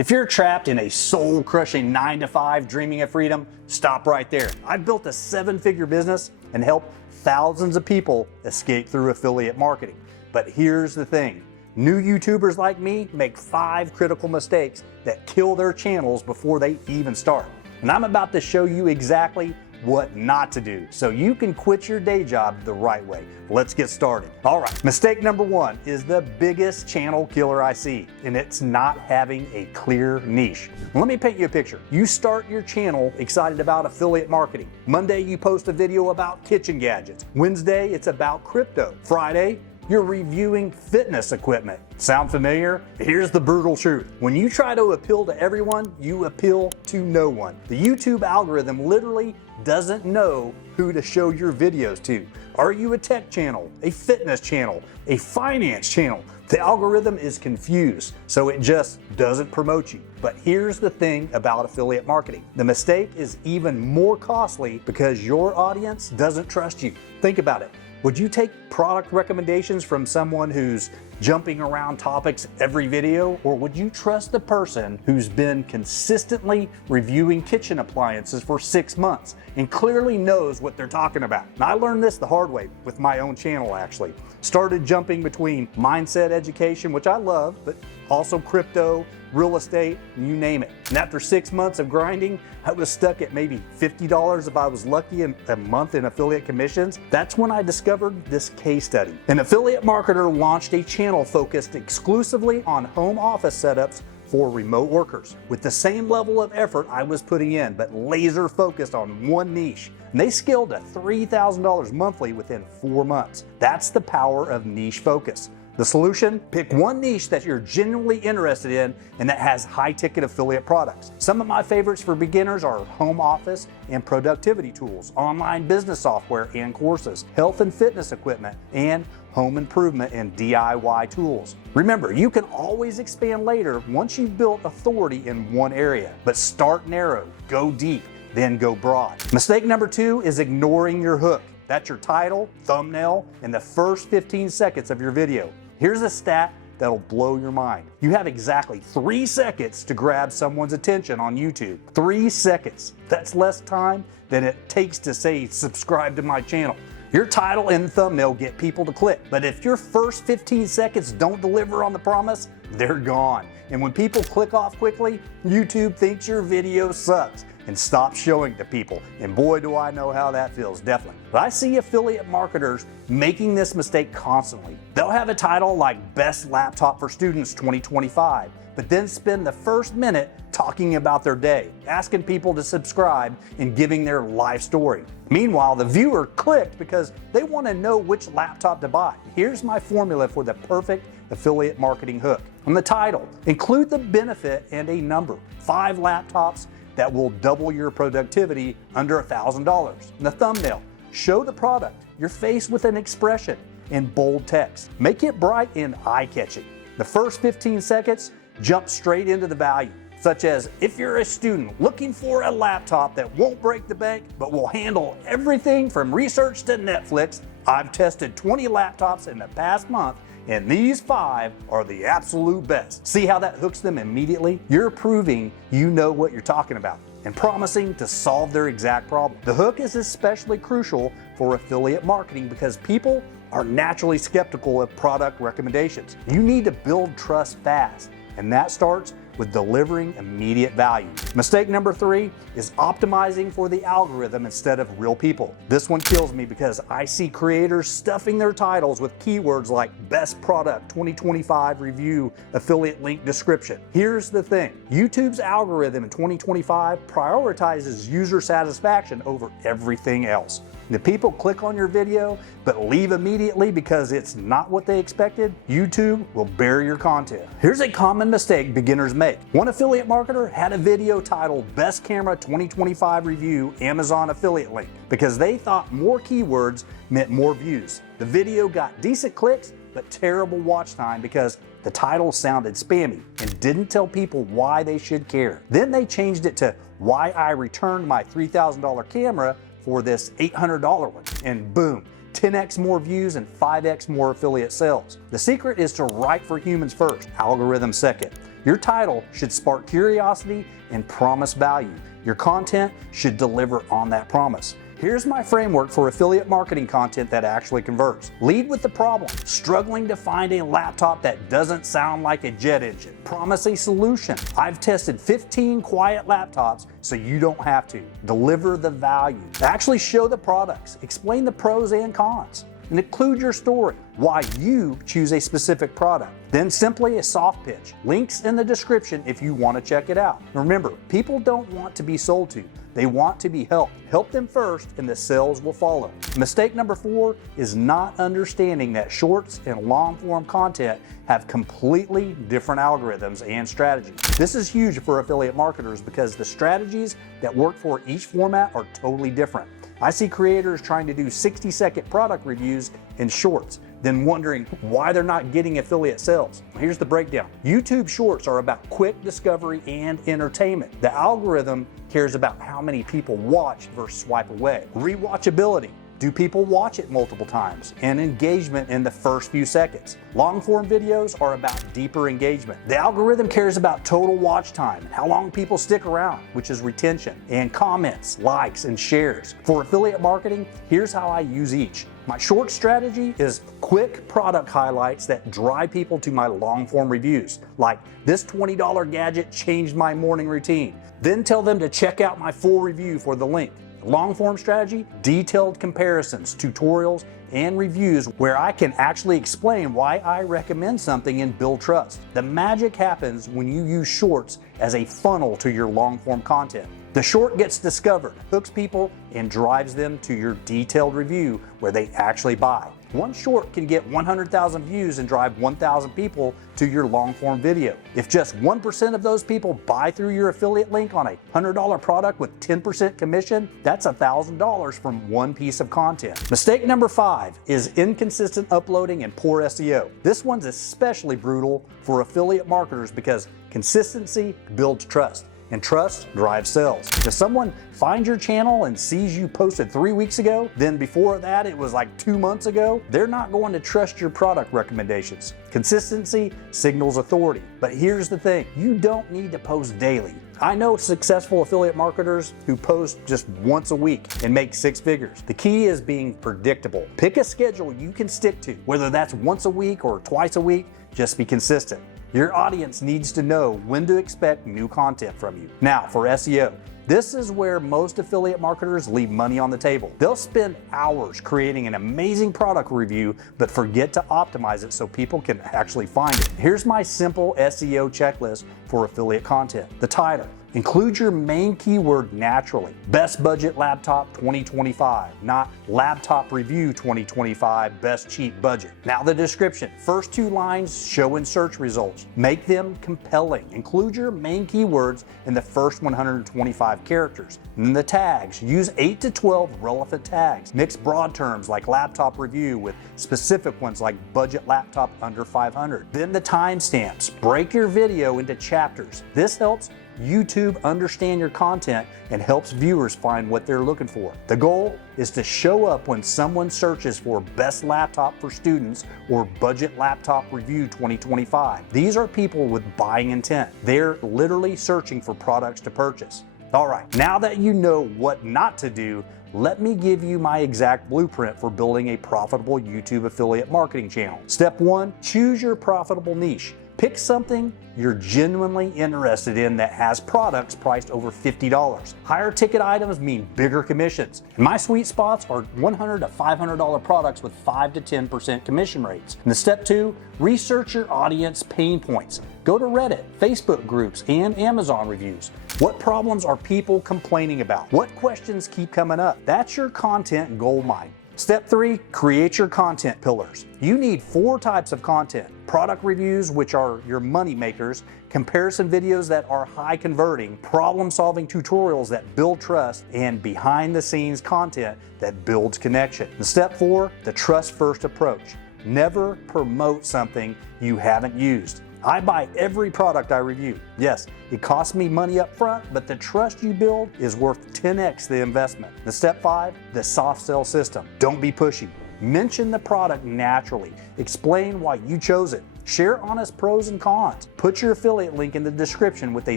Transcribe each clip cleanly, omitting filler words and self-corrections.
If you're trapped in a soul-crushing 9-to-5 dreaming of freedom, stop right there. I've built a 7-figure business and helped thousands of people escape through affiliate marketing. But here's the thing. New YouTubers like me make 5 critical mistakes that kill their channels before they even start. And I'm about to show you exactly what not to do so you can quit your day job the right way. Let's get started. All right, mistake number 1 is the biggest channel killer I see, and it's not having a clear niche. Let me paint you a picture. You start your channel excited about affiliate marketing. Monday, you post a video about kitchen gadgets. Wednesday, it's about crypto. Friday, you're reviewing fitness equipment. Sound familiar? Here's the brutal truth. When you try to appeal to everyone, you appeal to no one. The YouTube algorithm literally doesn't know who to show your videos to. Are you a tech channel, a fitness channel, a finance channel? The algorithm is confused, so it just doesn't promote you. But here's the thing about affiliate marketing. The mistake is even more costly because your audience doesn't trust you. Think about it. Would you take product recommendations from someone who's jumping around topics every video, or would you trust the person who's been consistently reviewing kitchen appliances for 6 months and clearly knows what they're talking about? And I learned this the hard way with my own channel actually. Started jumping between mindset education, which I love, but also crypto, real estate, you name it. And after 6 months of grinding, I was stuck at maybe $50 if I was lucky in a month in affiliate commissions. That's when I discovered this case study. An affiliate marketer launched a channel focused exclusively on home office setups for remote workers with the same level of effort I was putting in, but laser focused on one niche. And they scaled to $3,000 monthly within 4 months. That's the power of niche focus. The solution? Pick one niche that you're genuinely interested in and that has high-ticket affiliate products. Some of my favorites for beginners are home office and productivity tools, online business software and courses, health and fitness equipment, and home improvement and DIY tools. Remember, you can always expand later once you've built authority in one area, but start narrow, go deep, then go broad. Mistake number 2 is ignoring your hook. That's your title, thumbnail, and the first 15 seconds of your video. Here's a stat that'll blow your mind. You have exactly 3 seconds to grab someone's attention on YouTube. 3 seconds. That's less time than it takes to say, subscribe to my channel. Your title and thumbnail get people to click, but if your first 15 seconds don't deliver on the promise, they're gone. And when people click off quickly, YouTube thinks your video sucks and stop showing to people. And boy, do I know how that feels, definitely. But I see affiliate marketers making this mistake constantly. They'll have a title like Best Laptop for Students 2025, but then spend the first minute talking about their day, asking people to subscribe and giving their life story. Meanwhile, the viewer clicked because they want to know which laptop to buy. Here's my formula for the perfect affiliate marketing hook. On the title, include the benefit and a number. 5 laptops that will double your productivity under $1,000. In the thumbnail, show the product, your face with an expression, in bold text. Make it bright and eye-catching. The first 15 seconds, jump straight into the value, such as if you're a student looking for a laptop that won't break the bank but will handle everything from research to Netflix. I've tested 20 laptops in the past month, and these 5 are the absolute best. See how that hooks them immediately? You're proving you know what you're talking about and promising to solve their exact problem. The hook is especially crucial for affiliate marketing because people are naturally skeptical of product recommendations. You need to build trust fast, and that starts with delivering immediate value. Mistake number 3 is optimizing for the algorithm instead of real people. This one kills me because I see creators stuffing their titles with keywords like Best Product 2025 Review Affiliate Link Description. Here's the thing. YouTube's algorithm in 2025 prioritizes user satisfaction over everything else. If people click on your video but leave immediately because it's not what they expected, YouTube will bury your content. Here's a common mistake beginners make. One affiliate marketer had a video titled Best Camera 2025 Review Amazon Affiliate Link because they thought more keywords meant more views. The video got decent clicks but terrible watch time because the title sounded spammy and didn't tell people why they should care. Then they changed it to Why I Returned My $3,000 Camera for this $800 one, and boom, 10x more views and 5x more affiliate sales. The secret is to write for humans first, algorithm second. Your title should spark curiosity and promise value. Your content should deliver on that promise. Here's my framework for affiliate marketing content that actually converts. Lead with the problem. Struggling to find a laptop that doesn't sound like a jet engine. Promise a solution. I've tested 15 quiet laptops so you don't have to. Deliver the value. Actually show the products. Explain the pros and cons. And include your story, why you choose a specific product. Then simply a soft pitch. Links in the description if you want to check it out. Remember, people don't want to be sold to. They want to be helped. Help them first and the sales will follow. Mistake number 4 is not understanding that shorts and long form content have completely different algorithms and strategies. This is huge for affiliate marketers because the strategies that work for each format are totally different. I see creators trying to do 60-second product reviews in shorts, then wondering why they're not getting affiliate sales. Here's the breakdown. YouTube shorts are about quick discovery and entertainment. The algorithm cares about how many people watch versus swipe away. Rewatchability. Do people watch it multiple times? And engagement in the first few seconds. Long form videos are about deeper engagement. The algorithm cares about total watch time, how long people stick around, which is retention, and comments, likes, and shares. For affiliate marketing, here's how I use each. My short strategy is quick product highlights that drive people to my long form reviews, like this $20 gadget changed my morning routine. Then tell them to check out my full review for the link. Long form strategy, detailed comparisons, tutorials, and reviews where I can actually explain why I recommend something and build trust. The magic happens when you use shorts as a funnel to your long form content. The short gets discovered, hooks people, and drives them to your detailed review where they actually buy. One short can get 100,000 views and drive 1,000 people to your long form video. If just 1% of those people buy through your affiliate link on a $100 product with 10% commission, that's $1,000 from one piece of content. Mistake number 5 is inconsistent uploading and poor SEO. This one's especially brutal for affiliate marketers because consistency builds trust. And trust drives sales. If someone finds your channel and sees you posted 3 weeks ago, then before that it was like 2 months ago, they're not going to trust your product recommendations. Consistency signals authority. But here's the thing, you don't need to post daily. I know successful affiliate marketers who post just once a week and make 6 figures. The key is being predictable. Pick a schedule you can stick to, whether that's once a week or twice a week, just be consistent. Your audience needs to know when to expect new content from you. Now, for SEO, this is where most affiliate marketers leave money on the table. They'll spend hours creating an amazing product review, but forget to optimize it so people can actually find it. Here's my simple SEO checklist for affiliate content. The title. Include your main keyword naturally. Best budget laptop 2025, not laptop review 2025, best cheap budget. Now the description. First 2 lines show in search results. Make them compelling. Include your main keywords in the first 125 characters. And then the tags. Use 8 to 12 relevant tags. Mix broad terms like laptop review with specific ones like budget laptop under 500. Then the timestamps. Break your video into chapters. This helps YouTube understand your content and helps viewers find what they're looking for. The goal is to show up when someone searches for best laptop for students or budget laptop review 2025. These are people with buying intent. They're literally searching for products to purchase. All right, now that you know what not to do, let me give you my exact blueprint for building a profitable YouTube affiliate marketing channel. Step 1, choose your profitable niche. Pick something you're genuinely interested in that has products priced over $50. Higher ticket items mean bigger commissions. And my sweet spots are $100 to $500 products with 5 to 10% commission rates. And the step 2, research your audience pain points. Go to Reddit, Facebook groups, and Amazon reviews. What problems are people complaining about? What questions keep coming up? That's your content goldmine. Step 3, create your content pillars. You need 4 types of content. Product reviews, which are your money makers, comparison videos that are high converting, problem solving tutorials that build trust, and behind the scenes content that builds connection. And step 4, the trust first approach. Never promote something you haven't used. I buy every product I review. Yes, it costs me money up front, but the trust you build is worth 10x the investment. The step 5, the soft sell system. Don't be pushy. Mention the product naturally. Explain why you chose it. Share honest pros and cons. Put your affiliate link in the description with a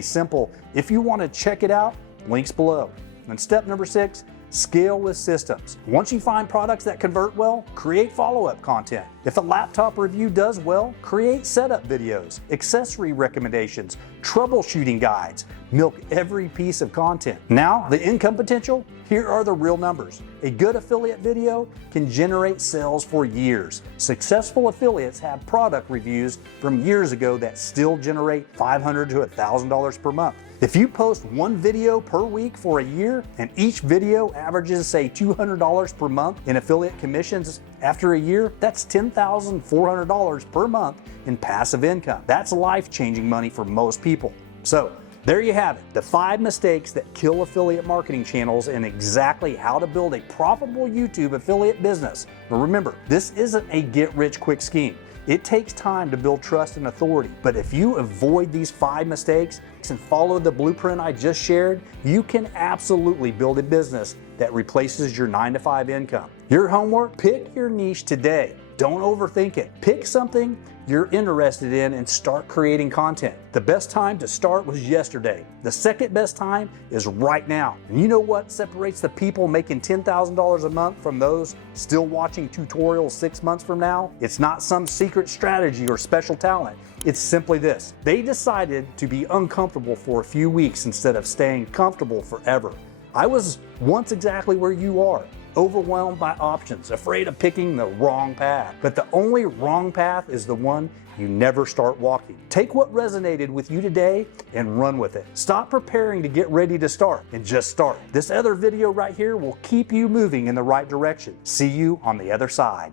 simple, if you want to check it out, links below. And step number 6, scale with systems. Once you find products that convert well, create follow-up content. If a laptop review does well, create setup videos, accessory recommendations, troubleshooting guides. Milk every piece of content. Now, the income potential, here are the real numbers. A good affiliate video can generate sales for years. Successful affiliates have product reviews from years ago that still generate $500 to $1,000 per month. If you post one video per week for a year and each video averages, say, $200 per month in affiliate commissions after a year, that's $10,400 per month in passive income. That's life-changing money for most people. So, there you have it, the 5 mistakes that kill affiliate marketing channels and exactly how to build a profitable YouTube affiliate business. But remember, this isn't a get-rich-quick scheme. It takes time to build trust and authority, but if you avoid these 5 mistakes and follow the blueprint I just shared, you can absolutely build a business that replaces your 9-to-5 income. Your homework, pick your niche today. Don't overthink it. Pick something you're interested in and start creating content. The best time to start was yesterday. The second best time is right now. And you know what separates the people making $10,000 a month from those still watching tutorials 6 months from now? It's not some secret strategy or special talent. It's simply this. They decided to be uncomfortable for a few weeks instead of staying comfortable forever. I was once exactly where you are. Overwhelmed by options, afraid of picking the wrong path. But the only wrong path is the one you never start walking. Take what resonated with you today and run with it. Stop preparing to get ready to start and just start. This other video right here will keep you moving in the right direction. See you on the other side.